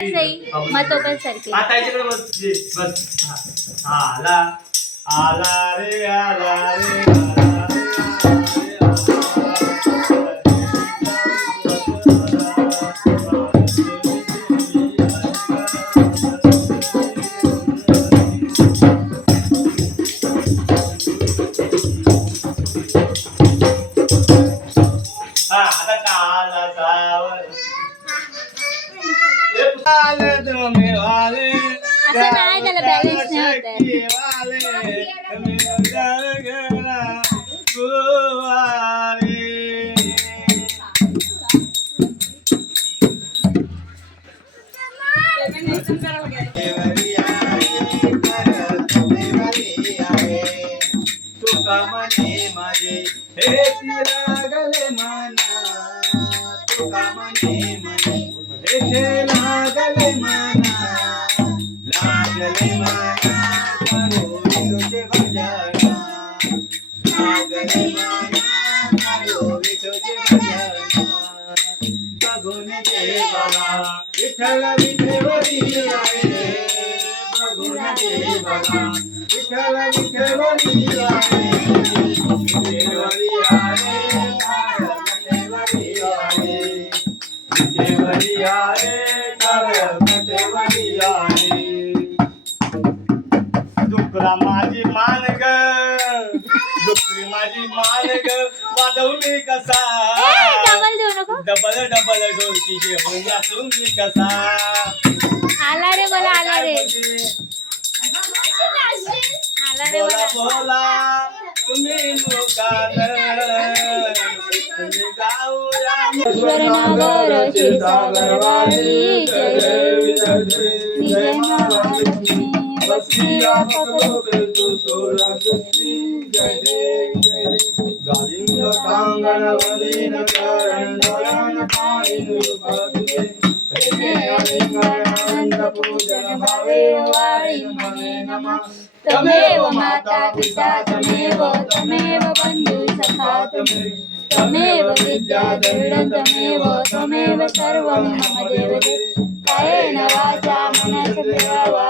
मग तो पण आता याच्याकडे बस बस. आला आला रे आला असं नाही, त्याला balance नाही होत आहे. शक्ती वाले, तुम्ही गरगरा गुवारे. देवरी आहे, करत देवरी आहे. तुका म्हणे माझे हेच लागले मना तुका म्हणे म्हणे हेच लागले मना लागले मना विठ्ठल विठ्ठलवरी आहे बघून देवाला विठ्ठल विठ्ठलवरी आहे विठ्ठलवरी आहे डुकरा माझी मान ग. डुकरी माझी मान ग. वाजवली कसा? डबल देऊ नको. डबल डबल ढोलकी घेऊन नाचून मी कसा? आला रे बोला आला रे. आला रे बोला बोला. तुम्ही गाऊया ईश्वर नागर क्षीरसागर वाणी जय जय महालक्ष्मी बसली तमेव माता पिता तमेव तमेव बंधु सखा तमेव తమేవ విద్యా ద్రవిడమేవ త్వమేవ సర్వం మమ దేవదే వాచా మనసా వా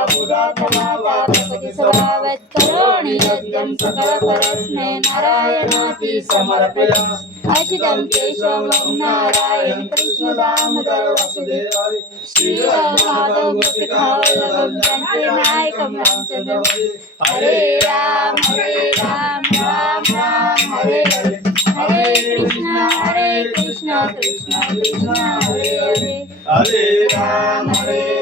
సకల పరస్మే నారాయణాతి సమర్పయామి అచితం కేశవం Narayana Krishna Damodara Hare Rama Hare Rama Rama Hare Ram, Hare